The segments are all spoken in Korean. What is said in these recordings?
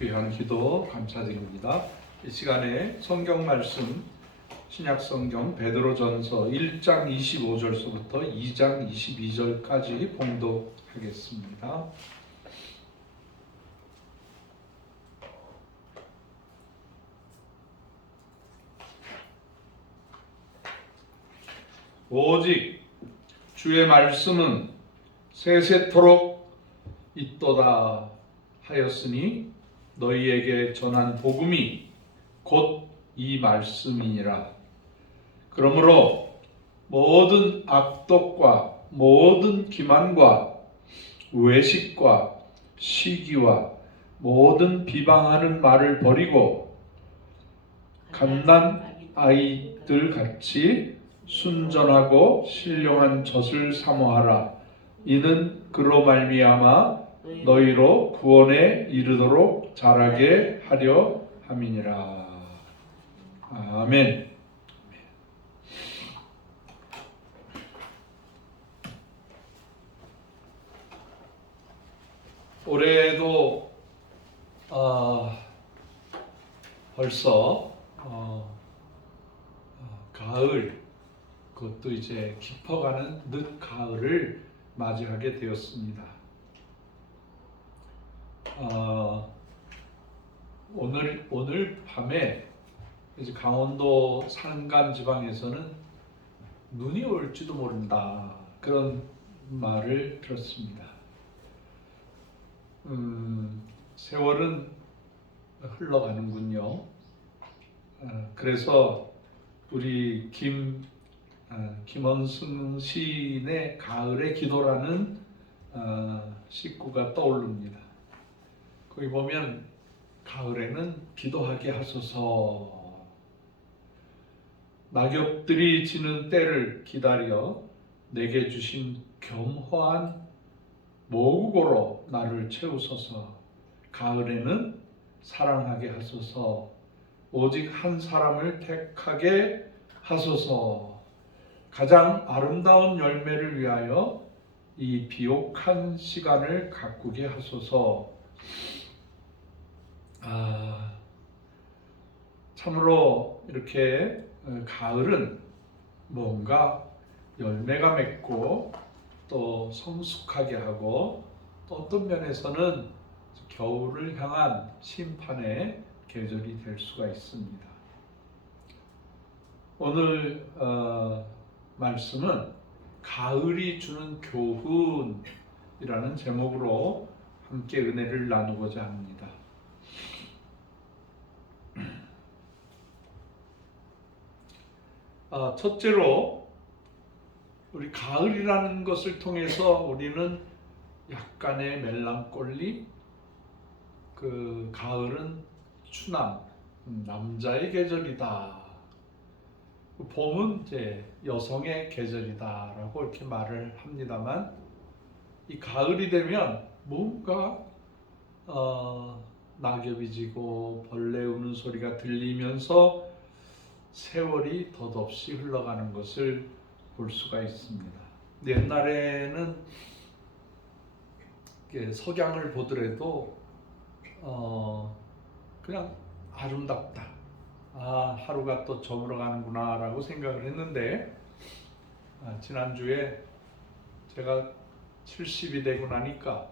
귀한 기도 감사드립니다. 이 시간에 성경 말씀 신약 성경 베드로전서 1장 25절서부터 2장 22절까지 봉독하겠습니다. 오직 주의 말씀은 세세토록 있도다 하였으니 너희에게 전한 복음이 곧 이 말씀이니라. 그러므로 모든 악독과 모든 기만과 외식과 시기와 모든 비방하는 말을 버리고 갓난 아이들 같이 순전하고 신령한 젖을 사모하라. 이는 그로 말미암아 너희로 구원에 이르도록 자라게 하려 함이니라. 아멘. 올해도 벌써 가을, 그것도 이제 깊어가는 늦가을을 맞이하게 되었습니다. 오늘 밤에 이제 강원도 산간 지방에서는 눈이 올지도 모른다, 그런 말을 들었습니다. 세월은 흘러가는군요. 그래서 우리 김원승 시인의 가을의 기도라는 식구가 떠오릅니다. 거기 보면 가을에는 기도하게 하소서, 낙엽들이 지는 때를 기다려 내게 주신 겸허한 모국어로 나를 채우소서, 가을에는 사랑하게 하소서, 오직 한 사람을 택하게 하소서, 가장 아름다운 열매를 위하여 이 비옥한 시간을 가꾸게 하소서. 참으로 이렇게 가을은 뭔가 열매가 맺고 또 성숙하게 하고, 또 어떤 면에서는 겨울을 향한 심판의 계절이 될 수가 있습니다. 오늘 말씀은 가을이 주는 교훈이라는 제목으로 함께 은혜를 나누고자 합니다. 첫째로 우리 가을이라는 것을 통해서 우리는 약간의 멜랑꼴리, 그 가을은 추남, 남자의 계절이다, 봄은 이제 여성의 계절이다라고 이렇게 말을 합니다만, 이 가을이 되면 뭔가 낙엽이 지고 벌레 우는 소리가 들리면서 세월이 덧없이 흘러가는 것을 볼 수가 있습니다. 옛날에는 석양을 보더라도 그냥 아름답다, 하루가 또 저물어 가는구나 라고 생각을 했는데, 지난주에 제가 70이 되고 나니까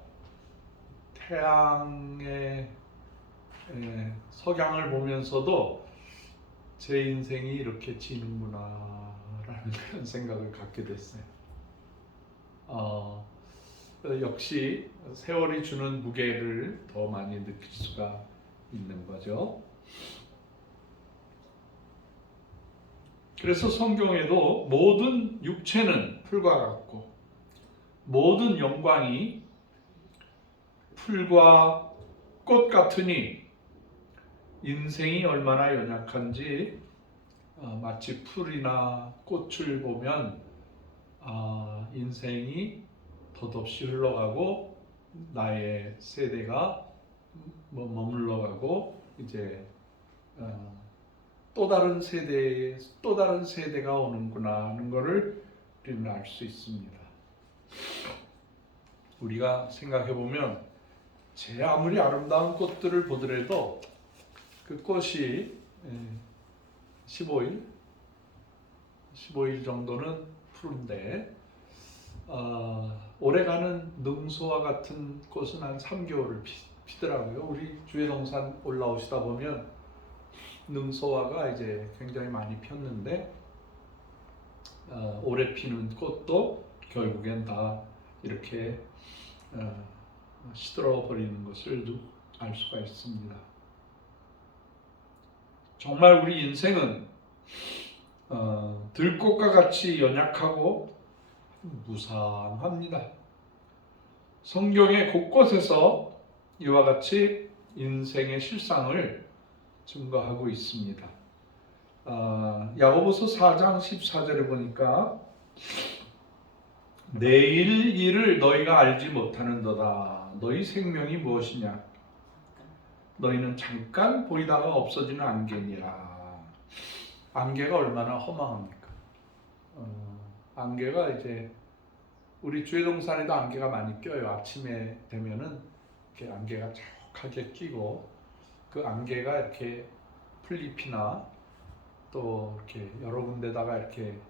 태양의 석양을 보면서도 제 인생이 이렇게 지는구나 라는 그런 생각을 갖게 됐어요. 역시 세월이 주는 무게를 더 많이 느낄 수가 있는 거죠. 그래서 성경에도 모든 육체는 풀과 같고 모든 영광이 풀과 꽃 같으니, 인생이 얼마나 연약한지 마치 풀이나 꽃을 보면 인생이 덧없이 흘러가고 나의 세대가 머물러가고 이제 또 다른 세대가 오는구나 하는 것을 우리는 알 수 있습니다. 우리가 생각해 보면 제 아무리 아름다운 꽃들을 보더라도 그 꽃이 15일 정도는 푸른데 오래가는 능소와 같은 꽃은 한 3개월을 피더라고요. 우리 주회동산 올라오시다 보면 능소화가 이제 굉장히 많이 폈는데 오래 피는 꽃도 결국엔 다 이렇게 시들어 버리는 것을 알 수가 있습니다. 정말 우리 인생은 들꽃과 같이 연약하고 무상합니다. 성경의 곳곳에서 이와 같이 인생의 실상을 증거하고 있습니다. 야고보서 4장 14절에 보니까 내일 일을 너희가 알지 못하는도다. 너희 생명이 무엇이냐? 너희는 잠깐 보이다가 없어지는 안개니라. 안개가 얼마나 허망합니까? 안개가 이제 우리 주회동산에도 안개가 많이 껴요. 아침에 되면은 이렇게 안개가 자욱하게 끼고 그 안개가 이렇게 풀잎이나 또 이렇게 여러 군데다가 이렇게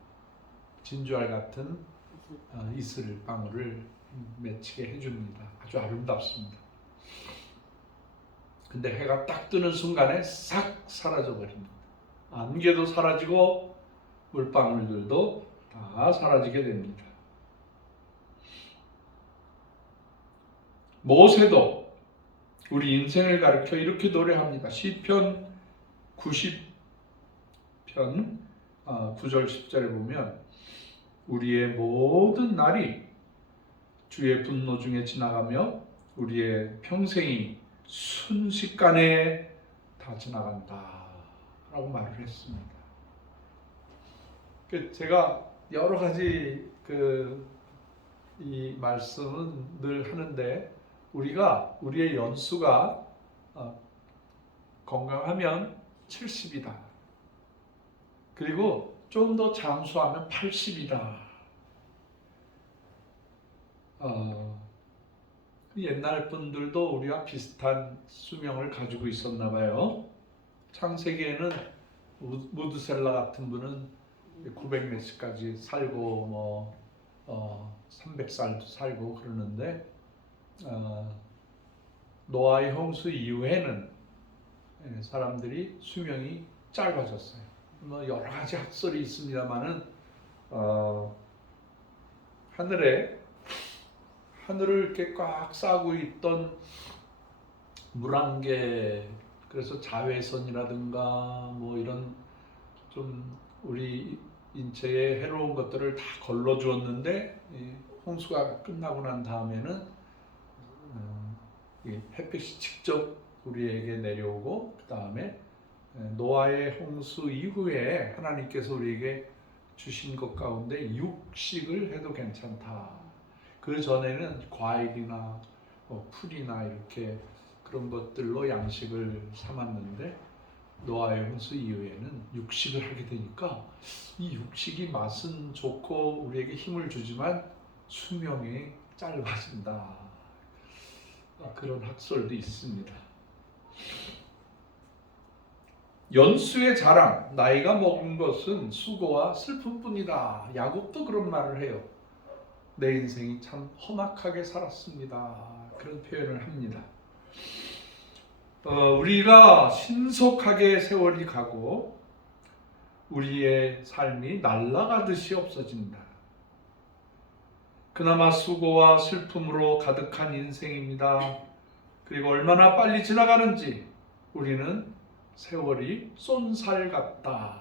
진주알 같은 이슬 방울을 맺히게 해줍니다. 아주 아름답습니다. 근데 해가 딱 뜨는 순간에 싹 사라져 버립니다. 안개도 사라지고 물방울들도 다 사라지게 됩니다. 모세도 우리 인생을 가르쳐 이렇게 노래합니다. 시편 90편 9절 10절에 보면 우리의 모든 날이 주의 분노 중에 지나가며 우리의 평생이 순식간에 다 지나간다 라고 말을 했습니다. 제가 여러 가지 이 말씀은 늘 하는데 우리의 연수가 건강하면 70이다. 그리고 좀 더 장수하면 80이다. 옛날 분들도 우리와 비슷한 수명을 가지고 있었나 봐요. 창세기에는 무드셀라 같은 분은 900 몇십까지 살고 300살도 살고 그러는데 노아의 홍수 이후에는 사람들이 수명이 짧아졌어요. 여러 가지 학설이 있습니다만은 하늘을 이렇게 꽉 싸고 있던 물안개, 그래서 자외선이라든가 이런 좀 우리 인체에 해로운 것들을 다 걸러주었는데 홍수가 끝나고 난 다음에는 햇빛이 직접 우리에게 내려오고 그 다음에 노아의 홍수 이후에 하나님께서 우리에게 주신 것 가운데 육식을 해도 괜찮다. 그 전에는 과일이나 풀이나 이렇게 그런 것들로 양식을 삼았는데 노아의 홍수 이후에는 육식을 하게 되니까 이 육식이 맛은 좋고 우리에게 힘을 주지만 수명이 짧아진다. 그런 학설도 있습니다. 연수의 자랑, 나이가 먹은 것은 수고와 슬픔뿐이다. 야곱도 그런 말을 해요. 내 인생이 참 험악하게 살았습니다. 그런 표현을 합니다. 우리가 신속하게 세월이 가고 우리의 삶이 날아가듯이 없어진다. 그나마 수고와 슬픔으로 가득한 인생입니다. 그리고 얼마나 빨리 지나가는지 우리는 세월이 쏜살 같다,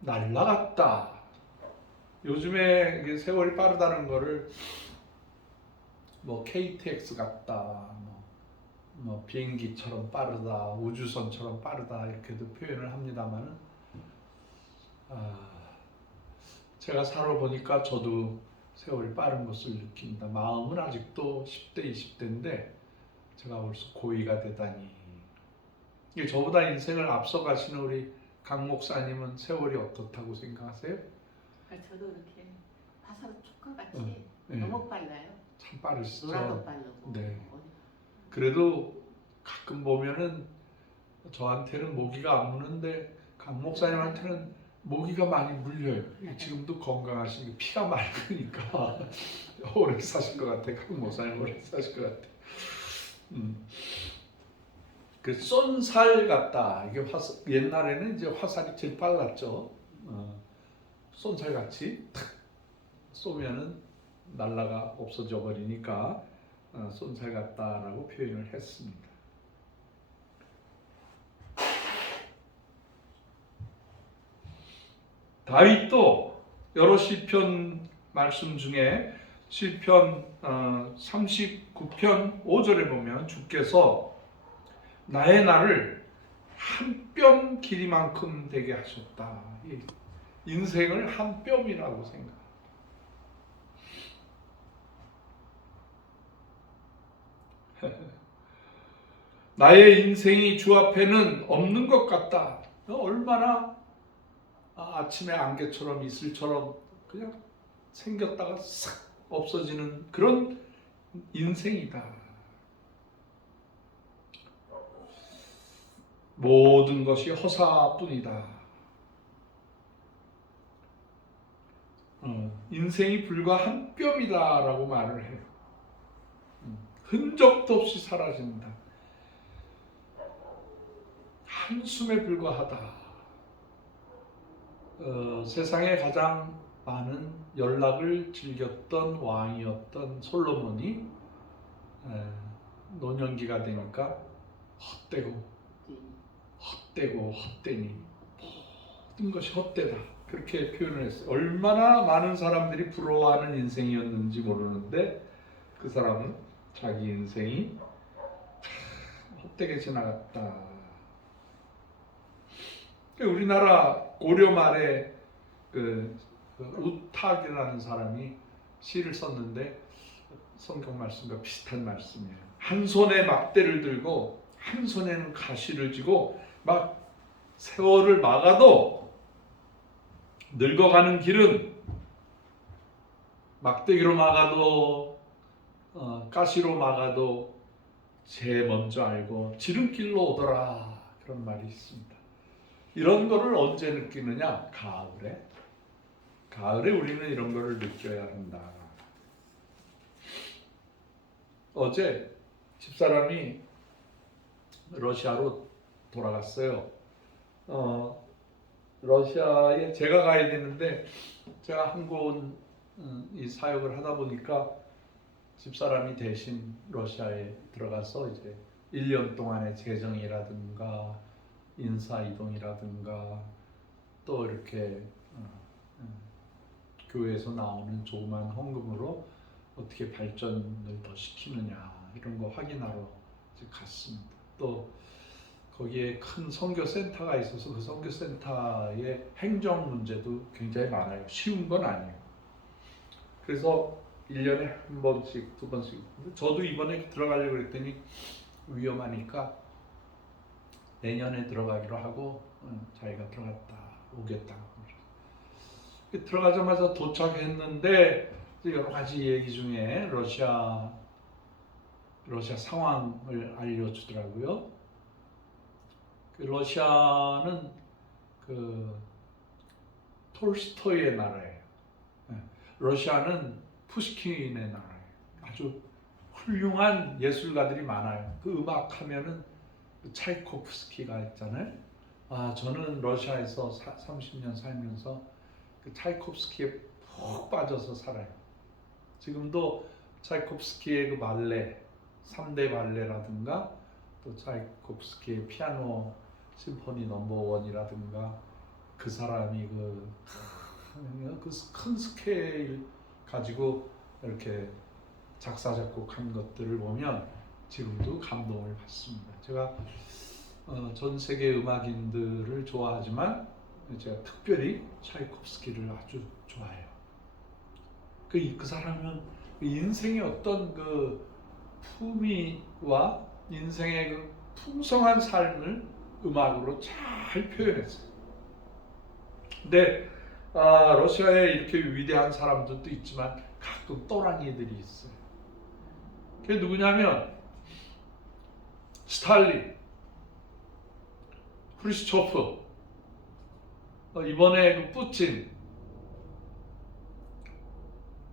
날아갔다. 요즘에 세월이 빠르다는 거를 KTX 같다, 비행기처럼 빠르다, 우주선처럼 빠르다 이렇게도 표현을 합니다만은 제가 살아보니까 저도 세월이 빠른 것을 느낍니다. 마음은 아직도 10대, 20대인데 제가 벌써 고이가 되다니. 저보다 인생을 앞서가시는 우리 강 목사님은 세월이 어떻다고 생각하세요? 저도 이렇게 화살 촉과같이 너무 빨라요. 참 빠르시죠. 노라도 빠르고. 네. 그래도 가끔 보면은 저한테는 모기가 안 무는데 강 목사님한테는 모기가 많이 물려요. 지금도 건강하시니까 피가 맑으니까 오래 사실 것 같아. 강 목사님 오래 사실 것 같아. 그 쏜살 같다. 이게 옛날에는 이제 화살이 제일 빨랐죠. 쏜살 같이 탁 쏘면은 날라가 없어져 버리니까 쏜살 같다라고 표현을 했습니다. 다윗도 여러 시편 말씀 중에 시편 39편 5절에 보면 주께서 나의 날을 한 뼘 길이만큼 되게 하셨다. 인생을 한 뼘이라고 생각. 나의 인생이 주 앞에는 없는 것 같다. 얼마나 아침에 안개처럼 이슬처럼 그냥 생겼다가 싹 없어지는 그런 인생이다. 모든 것이 허사뿐이다. 인생이 불과 한 뼘이다라고 말을 해요. 흔적도 없이 사라진다. 한숨에 불과하다. 세상에 가장 많은 연락을 즐겼던 왕이었던 솔로몬이 노년기가 되니까 헛되니 모든 것이 헛되다. 그렇게 표현을 했어요. 얼마나 많은 사람들이 부러워하는 인생이었는지 모르는데 그 사람은 자기 인생이 헛되게 지나갔다. 우리나라 고려 말에 그 우탁이라는 사람이 시를 썼는데 성경 말씀과 비슷한 말씀이에요. 한 손에 막대를 들고 한 손에는 가시를 쥐고 막 세월을 막아도 늙어가는 길은 막대기로 막아도 가시로 막아도 제 먼저 알고 지름길로 오더라. 그런 말이 있습니다. 이런 거를 언제 느끼느냐? 가을에 우리는 이런 거를 느껴야 한다. 어제 집사람이 러시아로 돌아갔어요. 러시아에 제가 가야 되는데 제가 한국 이 사역을 하다 보니까 집사람이 대신 러시아에 들어가서 이제 1년 동안의 재정이라든가 인사이동이라든가 또 이렇게 교회에서 나오는 조그만 헌금으로 어떻게 발전을 더 시키느냐 이런 거 확인하러 갔습니다. 또 거기에 큰 선교센터가 있어서 그 선교센터의 행정 문제도 굉장히 많아요. 쉬운 건 아니에요. 그래서 1년에 한 번씩, 두 번씩. 저도 이번에 들어가려고 했더니 위험하니까 내년에 들어가기로 하고 자기가 들어갔다 오겠다. 들어가자마자 도착했는데 여러 가지 얘기 중에 러시아 상황을 알려주더라고요. 러시아는 그 톨스토이의 나라예요. 러시아는 푸시킨의 나라예요. 아주 훌륭한 예술가들이 많아요. 그 음악 하면은 차이코프스키가 있잖아요. 저는 러시아에서 30년 살면서 그 차이코프스키에 푹 빠져서 살아요. 지금도 차이코프스키의 그 발레, 3대 발레라든가 또 차이코프스키의 피아노 심포니 넘버 1이라든가 그 사람이 그 큰 스케일 가지고 이렇게 작사 작곡한 것들을 보면 지금도 감동을 받습니다. 제가 전 세계 음악인들을 좋아하지만 제가 특별히 차이코프스키를 아주 좋아해요. 그 사람은 인생의 어떤 그 품위와 인생의 그 풍성한 삶을 음악으로 잘 표현했어요. 근데 러시아에 이렇게 위대한 사람들도 있지만 가끔 또랑이들이 있어요. 그게 누구냐면 스탈린, 프루시초프, 이번에 그 푸틴,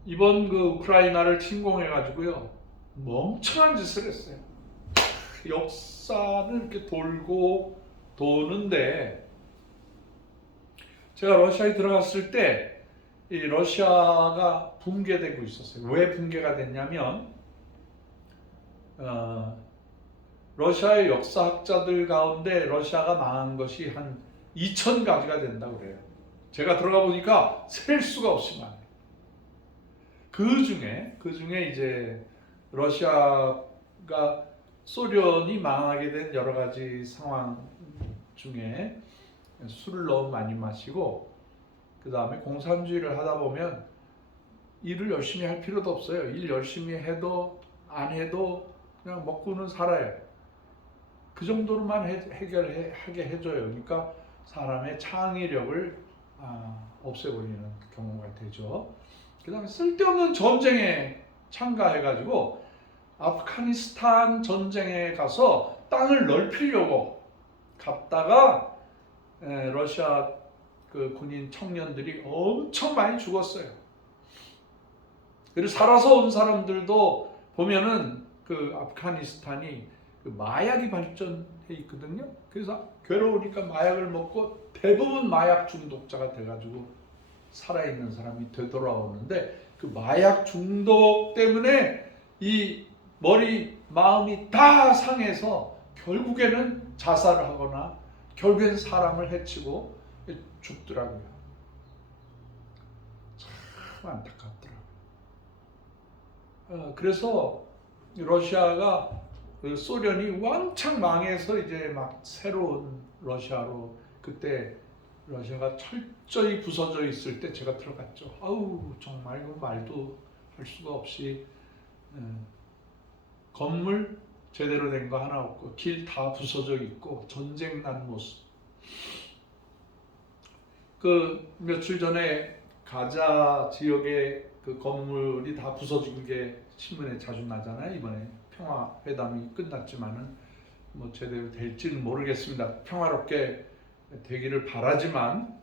이번 그 우크라이나를 침공해가지고요 멍청한 짓을 했어요. 역사는 이렇게 돌고 도는데, 제가 러시아에 들어갔을 때 이 러시아가 붕괴되고 있었어요. 왜 붕괴가 됐냐면 러시아의 역사학자들 가운데 러시아가 망한 것이 한 2,000가지가 된다고 그래요. 제가 들어가 보니까 셀 수가 없이 많아요. 그 중에 이제 러시아가 소련이 망하게 된 여러 가지 상황 중에 술을 너무 많이 마시고, 그 다음에 공산주의를 하다 보면 일을 열심히 할 필요도 없어요. 일 열심히 해도 안 해도 그냥 먹고는 살아요. 그 정도로만 해결하게 해줘요. 그러니까 사람의 창의력을 없애버리는 경우가 되죠. 그 다음에 쓸데없는 전쟁에 참가해가지고 아프가니스탄 전쟁에 가서 땅을 넓히려고 갔다가 러시아 그 군인 청년들이 엄청 많이 죽었어요. 그리고 살아서 온 사람들도 보면은 그 아프가니스탄이 그 마약이 발전해 있거든요. 그래서 괴로우니까 마약을 먹고 대부분 마약 중독자가 돼가지고 살아있는 사람이 되돌아오는데, 그 마약 중독 때문에 이 마음이 다 상해서 결국에는 자살을 하거나 결국엔 사람을 해치고 죽더라고요. 참 안타깝더라고요. 그래서 러시아가 소련이 왕창 망해서 이제 막 새로운 러시아로, 그때 러시아가 철저히 부서져 있을 때 제가 들어갔죠. 아우 정말 이거 말도 할 수가 없이 건물 제대로 된 거 하나 없고 길 다 부서져 있고 전쟁 난 모습. 그 며칠 전에 가자 지역의 그 건물이 다 부서진 게 신문에 자주 나잖아요. 이번에 평화 회담이 끝났지만은 뭐 제대로 될지는 모르겠습니다. 평화롭게 되기를 바라지만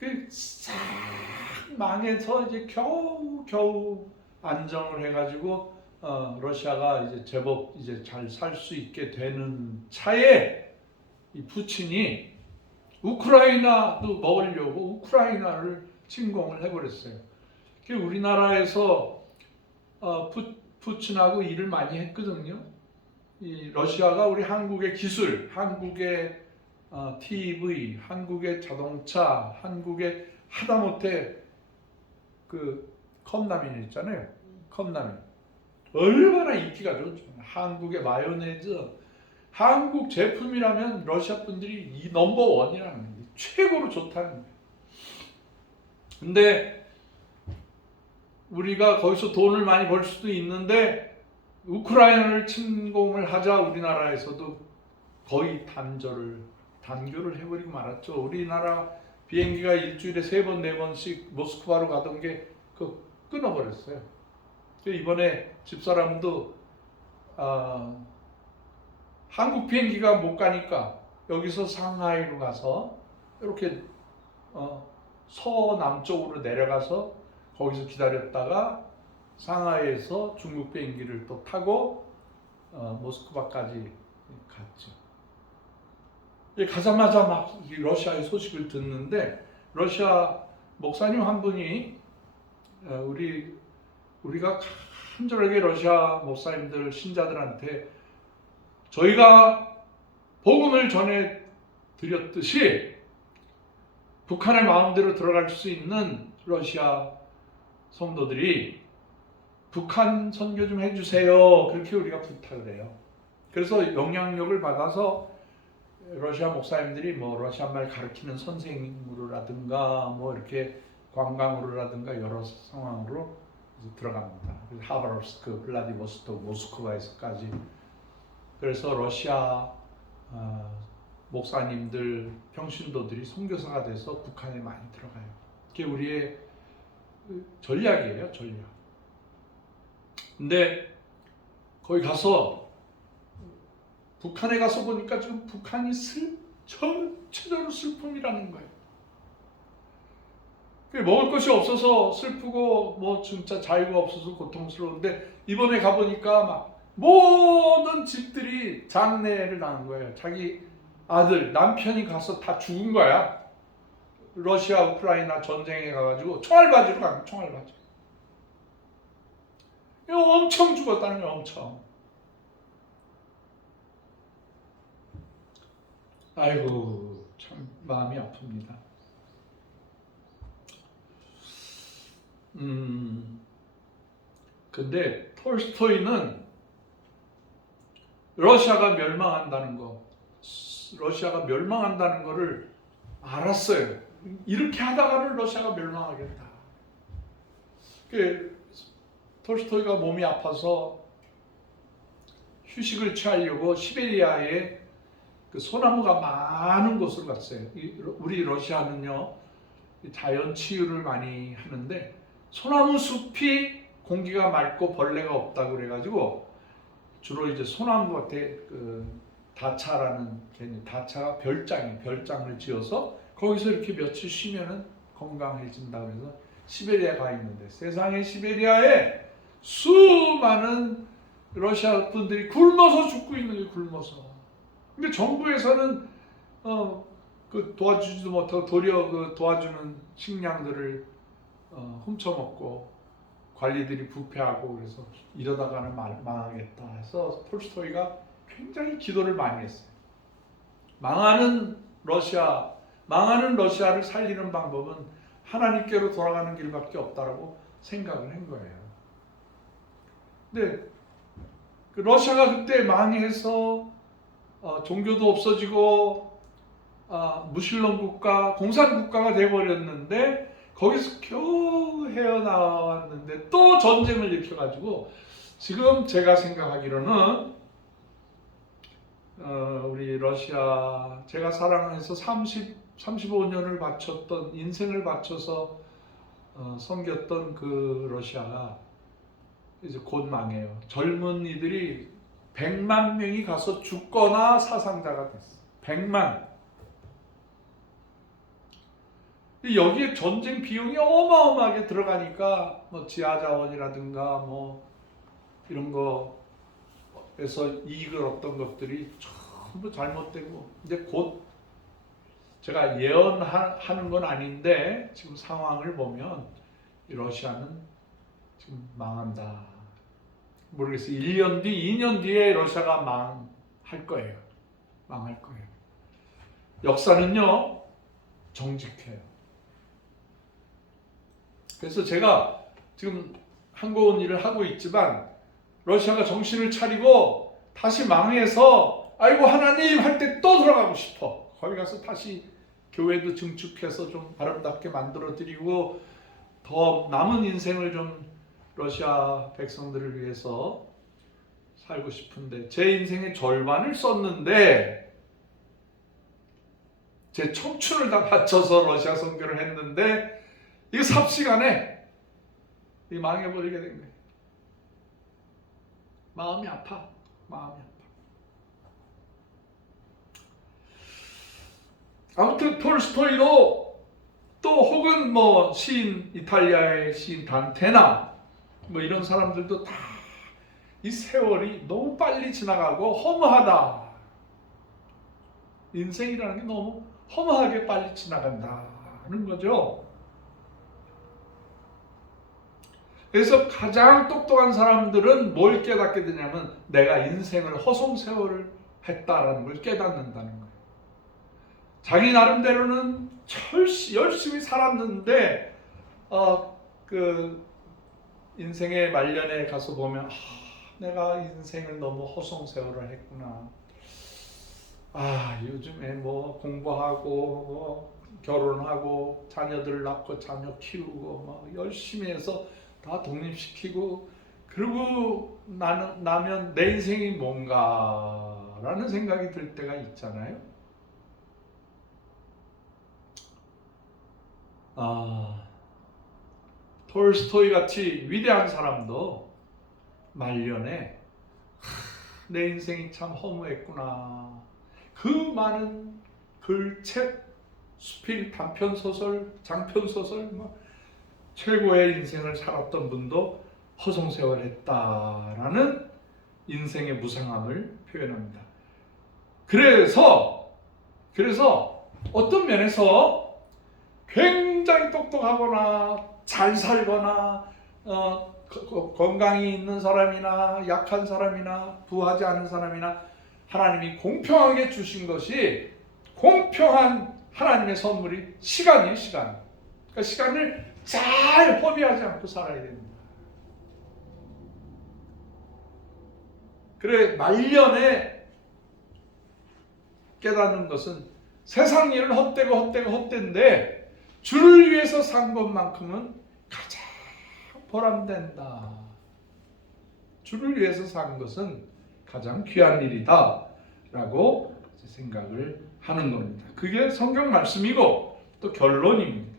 그 싹 망해서 이제 겨우 안정을 해가지고 러시아가 이제 제법 이제 잘 살 수 있게 되는 차에 이 푸틴이 우크라이나도 먹으려고 우크라이나를 침공을 해버렸어요. 우리나라에서 푸틴하고 일을 많이 했거든요. 이 러시아가 우리 한국의 기술, 한국의 TV, 한국의 자동차, 한국의 하다못해 그 컵라면 있잖아요. 컵라면 얼마나 인기가 좋죠. 한국의 마요네즈, 한국 제품이라면 러시아 분들이 이 넘버원이라는 거예요. 최고로 좋다는 거예요. 근데 우리가 거기서 돈을 많이 벌 수도 있는데 우크라이나를 침공을 하자 우리나라에서도 거의 단교를 해버리고 말았죠. 우리나라 비행기가 일주일에 3번, 4번씩 모스크바로 가던 게 끊어버렸어요. 이번에 집사람도 한국 비행기가 못 가니까 여기서 상하이로 가서 이렇게 서남쪽으로 내려가서 거기서 기다렸다가 상하이에서 중국 비행기를 또 타고 모스크바까지 갔죠. 가자마자 막 러시아의 소식을 듣는데 러시아 목사님 한 분이 우리가 간절하게 러시아 목사님들 신자들한테 저희가 복음을 전해 드렸듯이 북한의 마음대로 들어갈 수 있는 러시아 성도들이 북한 선교 좀 해주세요. 그렇게 우리가 부탁을 해요. 그래서 영향력을 받아서 러시아 목사님들이 뭐 러시아 말 가르치는 선생으로라든가 뭐 이렇게 관광으로라든가 여러 상황으로 들어갑니다. 하바롭스크, 블라디보스토크, 모스크바에서까지. 그래서 러시아 목사님들, 평신도들이 선교사가 돼서 북한에 많이 들어가요. 그게 우리의 전략이에요, 전략. 근데 거기 가서 북한에 가서 보니까 지금 북한이 전체적으로 슬픔이라는 거예요. 먹을 것이 없어서 슬프고 뭐 진짜 자유가 없어서 고통스러운데 이번에 가보니까 막 모든 집들이 장례를 당한 거예요. 자기 아들, 남편이 가서 다 죽은 거야. 러시아, 우크라이나 전쟁에 가가지고 총알바지로 간 거야. 총알바지. 엄청 죽었다는 거야. 엄청. 아이고 참 마음이 아픕니다. 근데 톨스토이는 러시아가 멸망한다는 거를 알았어요. 이렇게 하다가는 러시아가 멸망하겠다. 톨스토이가 몸이 아파서 휴식을 취하려고 시베리아에 그 소나무가 많은 곳으로 갔어요. 우리 러시아는요 자연 치유를 많이 하는데 소나무 숲이 공기가 맑고 벌레가 없다고 그래가지고 주로 이제 소나무 밭에 그 다차라는 개념, 다차가 별장을 지어서 거기서 이렇게 며칠 쉬면은 건강해진다 그래서 시베리아에 가 있는데 세상에 시베리아에 수많은 러시아 분들이 굶어서 죽고 있는 게 굶어서. 근데 정부에서는 그 도와주지도 못하고 도리어 그 도와주는 식량들을 훔쳐먹고 관리들이 부패하고 그래서 이러다가는 망하겠다 해서 톨스토이가 굉장히 기도를 많이 했어요. 망하는 러시아를 살리는 방법은 하나님께로 돌아가는 길밖에 없다라고 생각을 한 거예요. 근데 그 러시아가 그때 망해서 종교도 없어지고 무신론 국가, 공산 국가가 돼버렸는데 거기서 겨우 헤어나왔는데 또 전쟁을 일으켜가지고 지금 제가 생각하기로는 우리 러시아 제가 사랑해서 35년을 바쳤던 인생을 바쳐서 섬겼던 그 러시아가 이제 곧 망해요. 젊은이들이 100만 명이 가서 죽거나 사상자가 됐어. 100만. 여기에 전쟁 비용이 어마어마하게 들어가니까 뭐 지하자원이라든가 뭐 이런 거에서 이익을 얻던 것들이 전부 잘못되고 이제 곧 제가 예언하는 건 아닌데 지금 상황을 보면 러시아는 지금 망한다. 모르겠어요. 1년 뒤, 2년 뒤에 러시아가 망할 거예요. 망할 거예요. 역사는요 정직해요. 그래서 제가 지금 한국은 일을 하고 있지만 러시아가 정신을 차리고 다시 망해서 아이고 하나님 할 때 또 들어가고 싶어. 거기 가서 다시 교회도 증축해서 좀 아름답게 만들어 드리고 더 남은 인생을 좀 러시아 백성들을 위해서 살고 싶은데 제 인생의 절반을 썼는데 제 청춘을 다 바쳐서 러시아 선교를 했는데 이거 삽시간에 망해버리게 된 거예요. 마음이 아파. 아무튼 톨스토이도 또 혹은 뭐 시인 이탈리아의 시인 단테나 뭐 이런 사람들도 다 이 세월이 너무 빨리 지나가고 허무하다. 인생이라는 게 너무 허무하게 빨리 지나간다는 거죠. 그래서 가장 똑똑한 사람들은 뭘 깨닫게 되냐면 내가 인생을 허송세월을 했다라는 걸 깨닫는다는 거예요. 자기 나름대로는 열심히 살았는데 그 인생의 말년에 가서 보면 내가 인생을 너무 허송세월을 했구나. 요즘에 뭐 공부하고 뭐 결혼하고 자녀들 낳고 자녀 키우고 뭐 열심히 해서 다 독립시키고 그러고 나면 내 인생이 뭔가라는 생각이 들 때가 있잖아요. 톨스토이 같이 위대한 사람도 말년에 내 인생이 참 허무했구나. 그 많은 글책, 수필, 단편소설, 장편소설, 최고의 인생을 살았던 분도 허송세월했다라는 인생의 무상함을 표현합니다. 그래서 어떤 면에서 굉장히 똑똑하거나 잘 살거나 건강이 있는 사람이나 약한 사람이나 부하지 않은 사람이나 하나님이 공평하게 주신 것이 공평한 하나님의 선물이 시간이에요. 시간. 그러니까 시간을 잘 허비하지 않고 살아야 됩니다. 그래 말년에 깨닫는 것은 세상 일은 헛되는데 주를 위해서 산 것만큼은 가장 보람된다. 주를 위해서 산 것은 가장 귀한 일이다 라고 생각을 하는 겁니다. 그게 성경 말씀이고 또 결론입니다.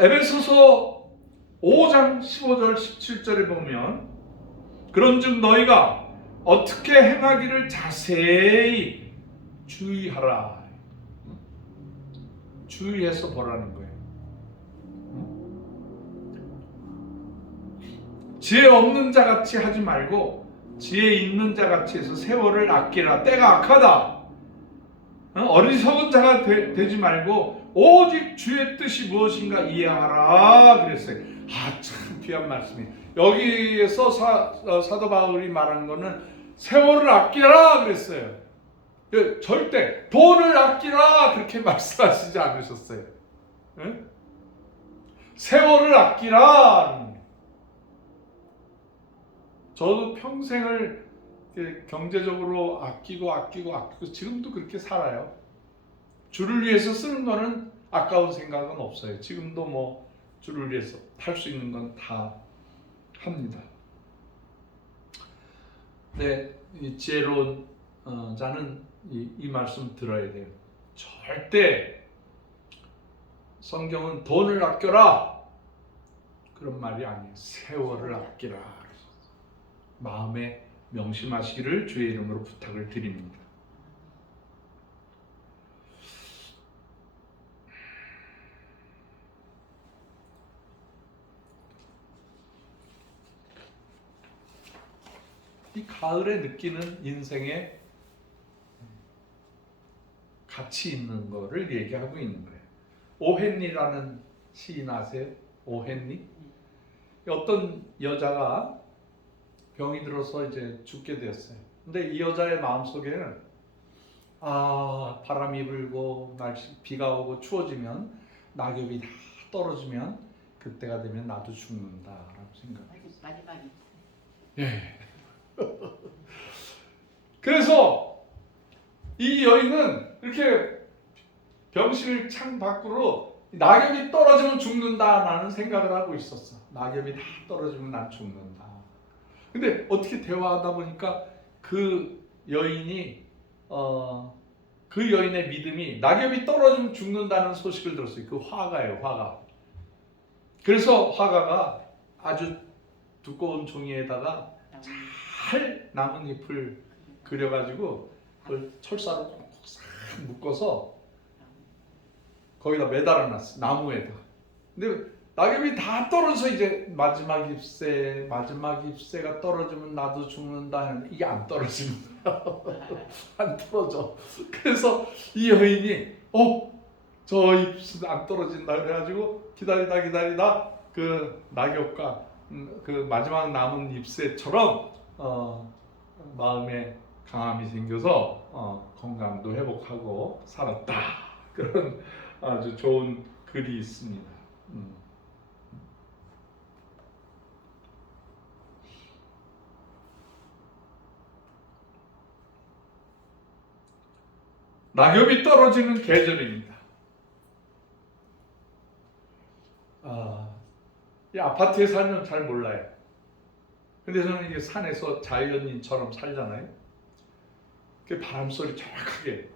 에베소서 5장 15절 17절에 보면 그런즉 너희가 어떻게 행하기를 자세히 주의하라. 주의해서 보라는 거예요. 지혜 없는 자 같이 하지 말고 지혜 있는 자 같이 해서 세월을 아끼라. 때가 악하다. 어리석은 자가 되지 말고 오직 주의 뜻이 무엇인가 이해하라 그랬어요. 참 귀한 말씀이에요. 여기에서 사도 바울이 말하는 거는 세월을 아끼라 그랬어요. 절대 돈을 아끼라 그렇게 말씀하시지 않으셨어요. 응? 세월을 아끼라. 저도 평생을 경제적으로 아끼고 지금도 그렇게 살아요. 주를 위해서 쓰는 거는 아까운 생각은 없어요. 지금도 주를 위해서 할 수 있는 건 다 합니다. 네, 이 지혜로운 자는 이 말씀 들어야 돼요. 절대 성경은 돈을 아껴라 그런 말이 아니에요. 세월을 아끼라. 마음에 명심하시기를 주의 이름으로 부탁을 드립니다. 이 가을에 느끼는 인생의 가치 있는 거를 얘기하고 있는 거예요. 오헨리라는 시인 아세요? 오헨리? 어떤 여자가 병이 들어서 이제 죽게 되었어요. 근데 이 여자의 마음속에는 바람이 불고 비가 오고 추워지면 낙엽이 다 떨어지면 그때가 되면 나도 죽는다라고 생각해요. 마지막이. 예. 그래서 이 여인은 이렇게 병실 창 밖으로 낙엽이 떨어지면 죽는다라는 생각을 하고 있었어. 낙엽이 다 떨어지면 난 죽는다. 근데 어떻게 대화하다 보니까 그 여인이 그 여인의 믿음이 낙엽이 떨어지면 죽는다는 소식을 들었어요. 그 화가예요, 화가. 그래서 화가가 아주 두꺼운 종이에다가 잘 나뭇잎을 그려가지고 그걸 철사로 꼭 싹 묶어서 거기다 매달아놨어. 나무에다. 근데 낙엽이 다 떨어져서 이제 마지막 잎새가 떨어지면 나도 죽는다 하는데 이게 안 떨어집니다. 안 떨어져. 그래서 이 여인이 저 잎은 안 떨어진다 그래가지고 기다리다 그 낙엽과 그 마지막 남은 잎새처럼 마음에 강함이 생겨서 건강도 회복하고 살았다. 그런 아주 좋은 글이 있습니다. 낙엽이 떨어지는 계절입니다. 이 아파트에 살면 잘 몰라요. 근데 저는 이게 산에서 자연인처럼 살잖아요. 그 바람 소리 정확하게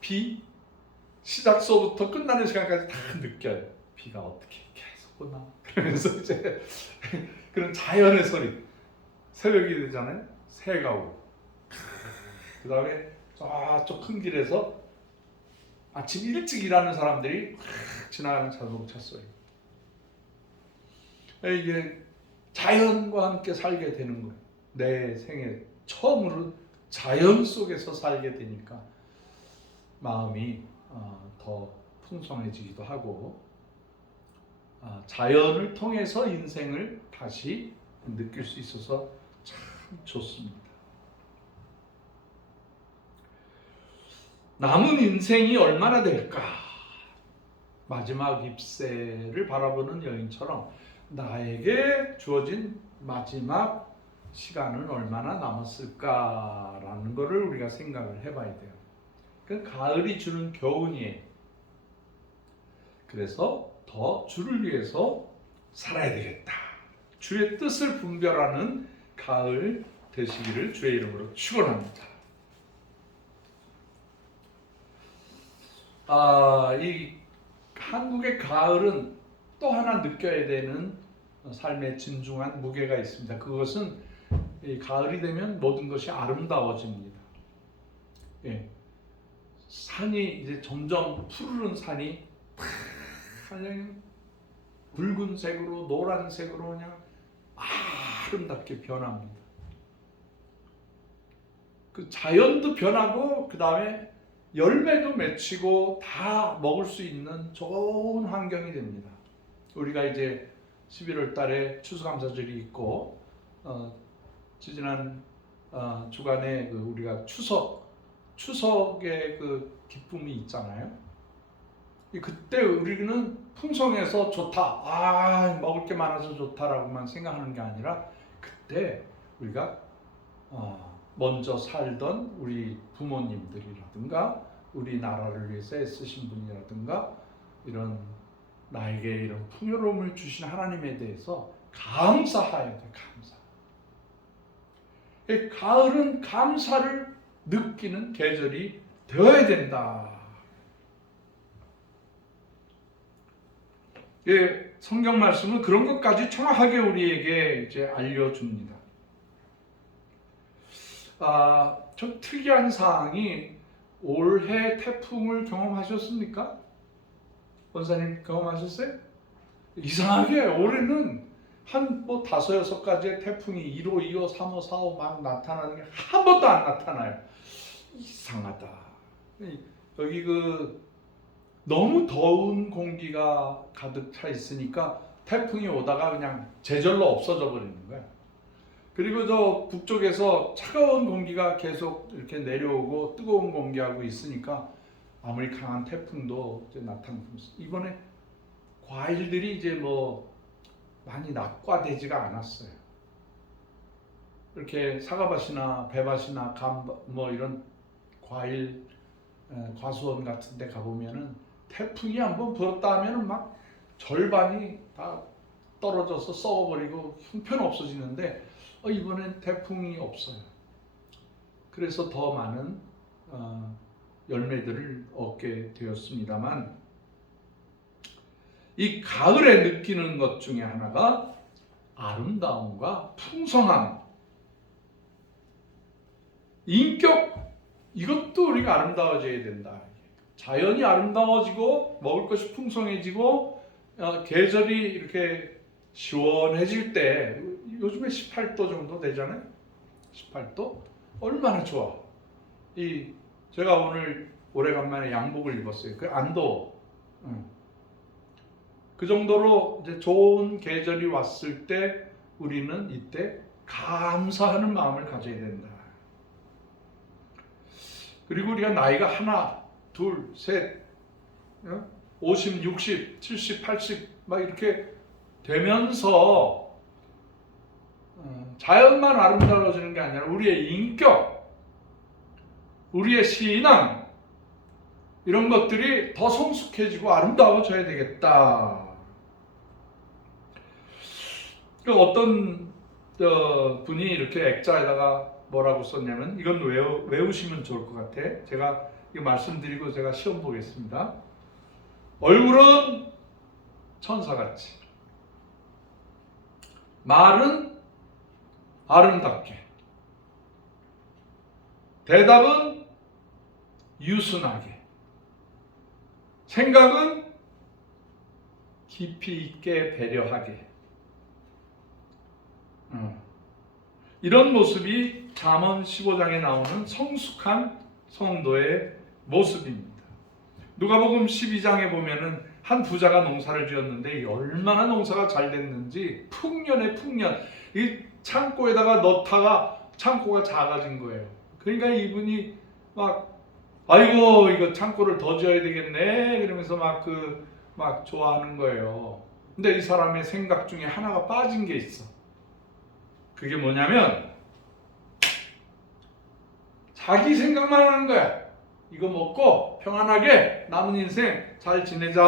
비 시작서부터 끝나는 시간까지 다 느껴요. 비가 어떻게 계속 오나 그러면서 이제 그런 자연의 소리, 새벽이 되잖아요. 새가 오고, 그 다음에 저쪽 큰 길에서 아침 일찍 일하는 사람들이 지나가는 자동차 소리. 이게 자연과 함께 살게 되는 거예요. 내 생에 처음으로 자연 속에서 살게 되니까 마음이 더 풍성해지기도 하고, 자연을 통해서 인생을 다시 느낄 수 있어서 참 좋습니다. 남은 인생이 얼마나 될까? 마지막 입새를 바라보는 여인처럼 나에게 주어진 마지막 시간은 얼마나 남았을까라는 것을 우리가 생각을 해봐야 돼요. 그 가을이 주는 교훈이에요. 그래서 더 주를 위해서 살아야 되겠다. 주의 뜻을 분별하는 가을 되시기를 주의 이름으로 축원합니다. 이 한국의 가을은 또 하나 느껴야 되는 삶의 진중한 무게가 있습니다. 그것은 이 가을이 되면 모든 것이 아름다워집니다. 예. 산이 이제 점점 푸르른 산이 그냥 붉은색으로 노란색으로 그냥 아름답게 변합니다. 그 자연도 변하고 그 다음에 열매도 맺히고 다 먹을 수 있는 좋은 환경이 됩니다. 우리가 이제 11월 달에 추수감사절이 있고 지난 주간에 우리가 추석의 그 기쁨이 있잖아요. 그때 우리는 풍성해서 좋다, 먹을 게 많아서 좋다라고만 생각하는 게 아니라 그때 우리가 먼저 살던 우리 부모님들이라든가 우리 나라를 위해서 애쓰신 분이라든가 이런 나에게 이런 풍요로움을 주신 하나님에 대해서 감사해야 돼. 감사. 가을은 감사를 느끼는 계절이 되어야 된다. 성경 말씀은 그런 것까지 정확하게 우리에게 이제 알려줍니다. 좀 특이한 사항이 올해 태풍을 경험하셨습니까? 원사님 경험하셨어요? 이상하게 올해는 한 5-6가지의 태풍이 1호, 2호, 3호, 4호 막 나타나는 게 한 번도 안 나타나요. 이상하다. 여기 너무 더운 공기가 가득 차 있으니까 태풍이 오다가 그냥 제절로 없어져 버리는 거예요. 그리고 저 북쪽에서 차가운 공기가 계속 이렇게 내려오고 뜨거운 공기하고 있으니까 아무리 강한 태풍도 이제 나타나고 있어요. 이번에 과일들이 이제 많이 낙과되지가 않았어요. 이렇게 사과밭이나 배밭이나 감 이런 과일 과수원 같은 데 가보면은 태풍이 한번 불었다 하면은 막 절반이 다 떨어져서 썩어버리고 형편없어지는데 이번엔 태풍이 없어요. 그래서 더 많은 열매들을 얻게 되었습니다만 이 가을에 느끼는 것 중에 하나가 아름다움과 풍성함, 인격, 이것도 우리가 아름다워져야 된다. 자연이 아름다워지고 먹을 것이 풍성해지고 계절이 이렇게 시원해질 때 요즘에 18도 정도 되잖아요. 18도? 얼마나 좋아. 제가 오늘 오래간만에 양복을 입었어요. 안 더워. 그 정도로 이제 좋은 계절이 왔을 때 우리는 이때 감사하는 마음을 가져야 된다. 그리고 우리가 나이가 하나, 둘, 셋, 50, 60, 70, 80 막 이렇게 되면서 자연만 아름다워지는 게 아니라 우리의 인격, 우리의 신앙 이런 것들이 더 성숙해지고 아름다워져야 되겠다. 어떤 분이 이렇게 액자에다가 뭐라고 썼냐면 이건 외우시면 좋을 것 같아. 제가 이거 말씀드리고 제가 시험 보겠습니다. 얼굴은 천사같이. 말은 아름답게. 대답은 유순하게. 생각은 깊이 있게 배려하게. 이런 모습이 잠언 15장에 나오는 성숙한 성도의 모습입니다. 누가복음 12장에 보면은 한 부자가 농사를 지었는데 얼마나 농사가 잘 됐는지 풍년에 풍년, 이 창고에다가 넣다가 창고가 작아진 거예요. 그러니까 이분이 막 아이고 이거 창고를 더 지어야 되겠네 그러면서 막 좋아하는 거예요. 근데 이 사람의 생각 중에 하나가 빠진 게 있어. 그게 뭐냐면 자기 생각만 하는 거야. 이거 먹고 평안하게 남은 인생 잘 지내자.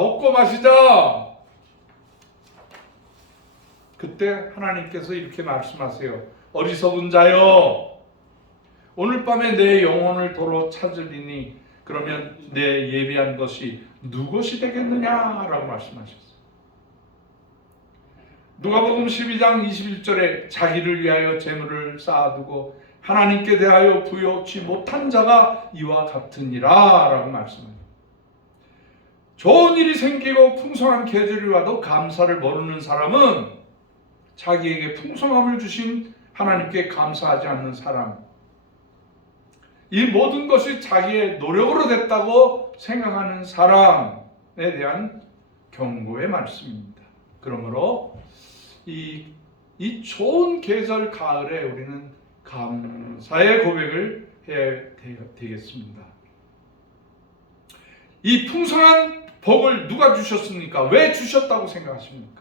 먹고 마시자. 그때 하나님께서 이렇게 말씀하세요. 어리석은 자여, 오늘 밤에 내 영혼을 도로 찾으리니 그러면 내 예비한 것이 누구시 되겠느냐라고 말씀하셨어요. 누가복음 12장 21절에 자기를 위하여 재물을 쌓아두고 하나님께 대하여 부여치 못한 자가 이와 같으니라 라고 말씀합니다. 좋은 일이 생기고 풍성한 계절이 와도 감사를 모르는 사람은 자기에게 풍성함을 주신 하나님께 감사하지 않는 사람, 이 모든 것이 자기의 노력으로 됐다고 생각하는 사람에 대한 경고의 말씀입니다. 그러므로 이 좋은 계절 가을에 우리는 감사의 고백을 해야 되겠습니다. 이 풍성한 복을 누가 주셨습니까? 왜 주셨다고 생각하십니까?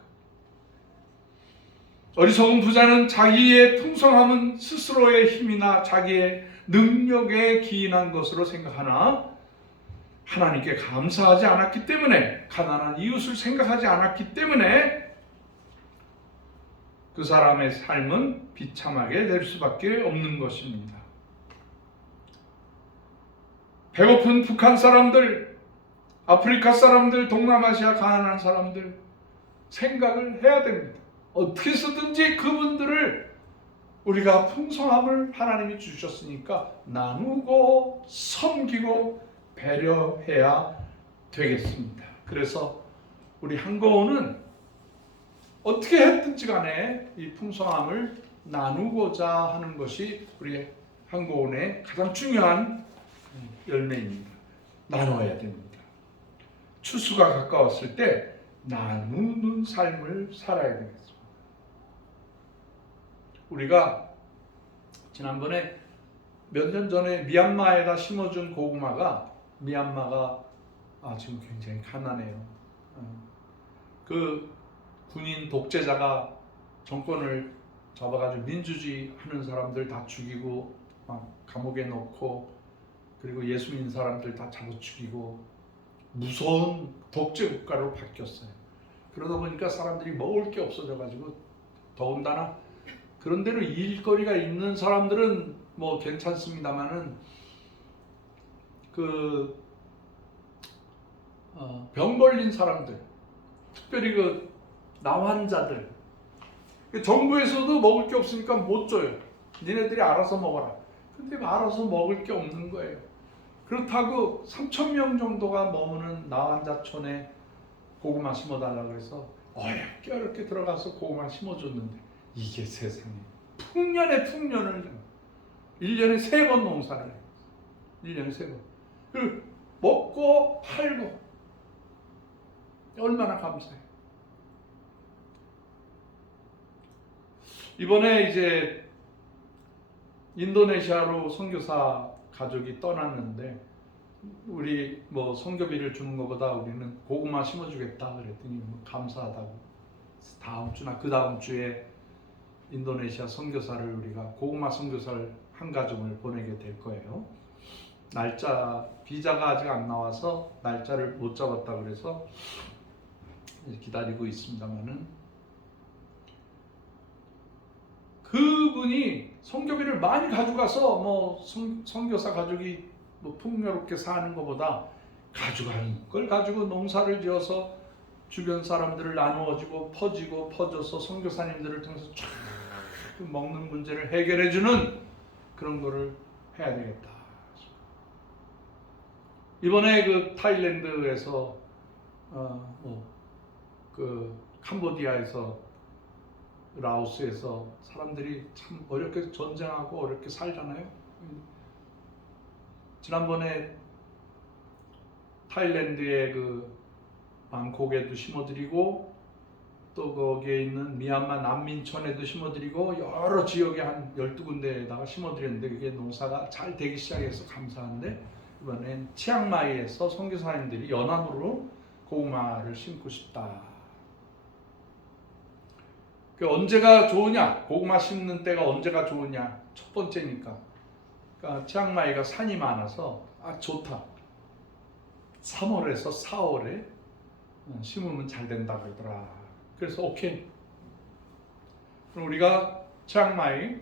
어리석은 부자는 자기의 풍성함은 스스로의 힘이나 자기의 능력에 기인한 것으로 생각하나 하나님께 감사하지 않았기 때문에, 가난한 이웃을 생각하지 않았기 때문에 그 사람의 삶은 비참하게 될 수밖에 없는 것입니다. 배고픈 북한 사람들, 아프리카 사람들, 동남아시아 가난한 사람들 생각을 해야 됩니다. 어떻게 해서든지 그분들을 우리가 풍성함을 하나님이 주셨으니까 나누고 섬기고 배려해야 되겠습니다. 그래서 우리 한고은은 어떻게 했든지 간에 이 풍성함을 나누고자 하는 것이 우리 한고은의 가장 중요한 열매입니다. 나눠야 됩니다. 추수가 가까웠을 때 나누는 삶을 살아야 되겠습니다. 우리가 지난번에 몇 년 전에 미얀마에다 심어준 고구마가, 미얀마가 지금 굉장히 가난해요. 그 군인 독재자가 정권을 잡아가지고 민주주의 하는 사람들 다 죽이고 막 감옥에 넣고, 그리고 예수 믿는 사람들 다 잡아 죽이고 무서운 독재 국가로 바뀌었어요. 그러다 보니까 사람들이 먹을 게 없어져가지고, 더군다나 그런 데로 일거리가 있는 사람들은 뭐 괜찮습니다만은 병 걸린 사람들, 특별히 그 나환자들, 정부에서도 먹을 게 없으니까 못 줘요. 니네들이 알아서 먹어라. 근데 알아서 먹을 게 없는 거예요. 그렇다고 3,000명 정도가 머무는 나환자촌에 고구마 심어달라고 해서 어렵게 어렵게 들어가서 고구마 심어줬는데, 이게 세상에 풍년에 풍년을 1년에 3번 농사를 해요. 1년에 3번. 그 먹고 팔고 얼마나 감사해요. 이번에 이제 인도네시아로 선교사 가족이 떠났는데, 우리 뭐 선교비를 주는 것보다 우리는 고구마 심어주겠다 그랬더니 감사하다고 다음 주나 그 다음 주에 인도네시아 선교사를, 우리가 고구마 선교사를 한 가정을 보내게 될 거예요. 날짜, 비자가 아직 안 나와서 날짜를 못 잡았다 그래서 기다리고 있습니다만은, 그분이 선교비를 많이 가져가서 뭐 선교사 가족이 뭐 풍요롭게 사는 것보다 가져가는 걸 가지고 농사를 지어서 주변 사람들을 나누어지고 퍼져서 선교사님들을 통해서 쫙 먹는 문제를 해결해주는 그런 거를 해야 되겠다. 이번에 그 타일랜드에서 그 캄보디아에서 라오스에서 사람들이 참 어렵게 전쟁하고 어렵게 살잖아요. 지난번에 타일랜드의 그 방콕에도 심어드리고 또 거기에 있는 미얀마 난민촌에도 심어드리고 여러 지역에 한 12군데에다가 심어드렸는데 그게 농사가 잘 되기 시작해서 감사한데 이번엔 치앙마이에서 선교사님들이 연합으로 고구마를 심고 싶다. 그 언제가 좋으냐? 고구마 심는 때가 언제가 좋으냐? 첫 번째니까. 그러니까 치앙마이가 산이 많아서 좋다. 3월에서 4월에 심으면 잘 된다 그러더라. 그래서 오케이. 그럼 우리가 치앙마이,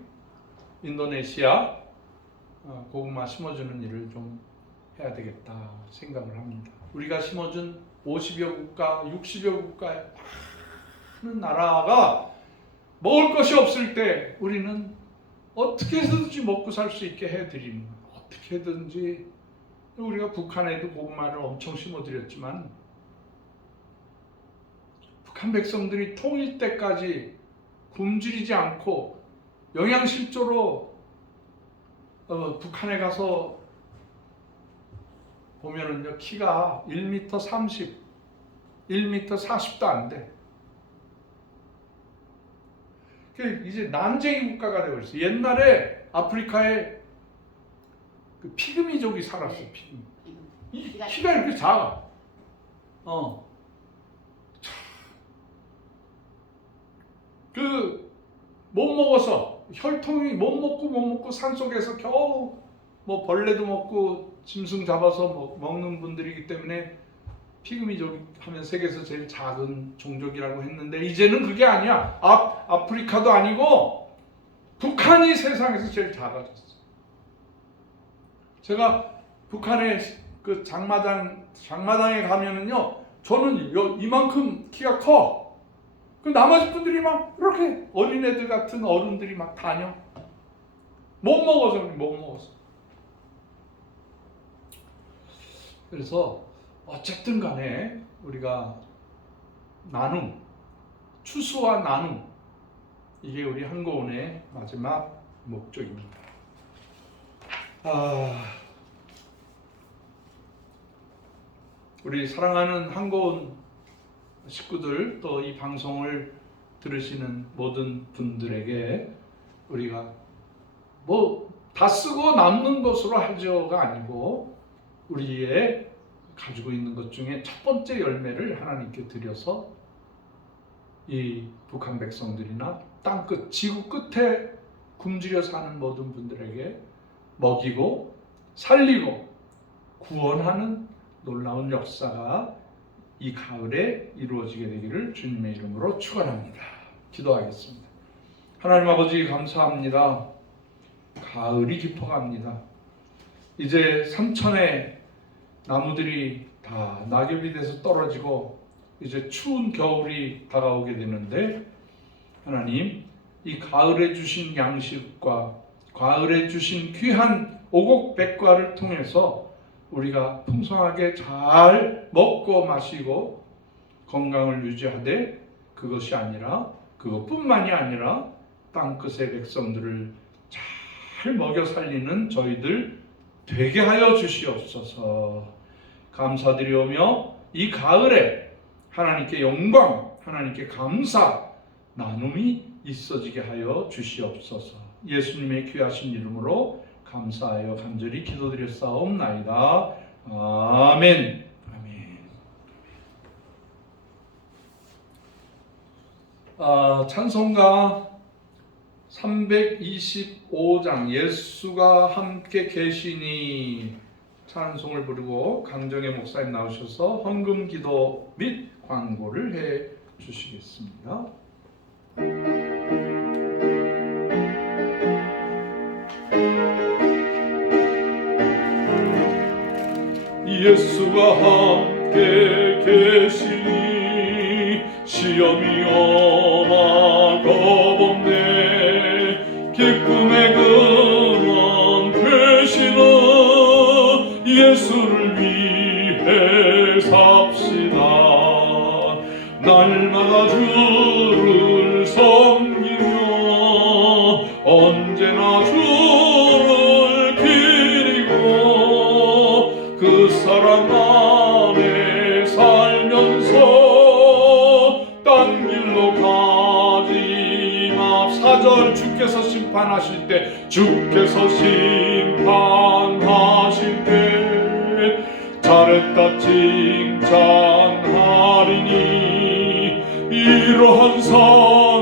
인도네시아 고구마 심어주는 일을 좀 해야 되겠다 생각을 합니다. 우리가 심어준 50여 국가, 60여 국가의 많은 나라가 먹을 것이 없을 때 우리는 어떻게 해서든지 먹고 살 수 있게 해드리는 거예요. 어떻게든지. 우리가 북한에도 고구마를 엄청 심어드렸지만 북한 백성들이 통일 때까지 굶주리지 않고 영양실조로 북한에 가서 보면은요, 키가 1m 30, 1m 40도 안 돼. 이제 난쟁이 국가가 되고 있어요. 옛날에 아프리카에 그 피그미족이 살았어요. 피그미. 이 키가 이렇게 작아. 그 못 먹어서 혈통이 못 먹고 산속에서 겨우 뭐 벌레도 먹고 짐승 잡아서 먹는 분들이기 때문에 피그미족 하면 세계에서 제일 작은 종족이라고 했는데 이제는 그게 아니야. 아프리카도 아니고 북한이 세상에서 제일 작아졌어. 제가 북한의 그 장마당에 가면은요, 저는 이만큼 키가 커. 그 나머지 분들이 막 이렇게 어린애들 같은 어른들이 막 다녀. 못 먹어서. 그래서 어쨌든 간에 우리가 나눔, 추수와 나눔, 이게 우리 한고운의 마지막 목적입니다. 우리 사랑하는 한고운 식구들, 또 이 방송을 들으시는 모든 분들에게 우리가 뭐 다 쓰고 남는 것으로 하죠가 아니고 우리의 가지고 있는 것 중에 첫 번째 열매를 하나님께 드려서 이 북한 백성들이나 땅끝, 지구 끝에 굶주려 사는 모든 분들에게 먹이고 살리고 구원하는 놀라운 역사가 이 가을에 이루어지게 되기를 주님의 이름으로 축원합니다. 기도하겠습니다. 하나님 아버지 감사합니다. 가을이 깊어갑니다. 이제 삼천의 나무들이 다 낙엽이 돼서 떨어지고 이제 추운 겨울이 다가오게 되는데 하나님, 이 가을에 주신 양식과 가을에 주신 귀한 오곡백과를 통해서 우리가 풍성하게 잘 먹고 마시고 건강을 유지하되 그것뿐만이 아니라 땅끝의 백성들을 잘 먹여 살리는 저희들 되게 하여 주시옵소서. 감사드리오며 이 가을에 하나님께 영광, 하나님께 감사, 나눔이 있어지게 하여 주시옵소서. 예수님의 귀하신 이름으로 감사하여 간절히 기도드렸사옵나이다. 아멘. 찬송가 325장 예수가 함께 계시니 찬송을 부르고 강정혜 목사님 나오셔서 헌금 기도 및 광고를 해 주시겠습니다. 예수가 함께 계시니 시험이 오나 겁없네. 기쁨의 근원 되시는 예수를 위해 삽시다. 날마다 주를 섬기며 언제나 주를 기리고 그 사랑 안에 살면서 딴 길로 가지 마. 4절 주께서 심판하실 때, 주께서 심판하실 때 잘했다 칭찬하리니 이러한 삶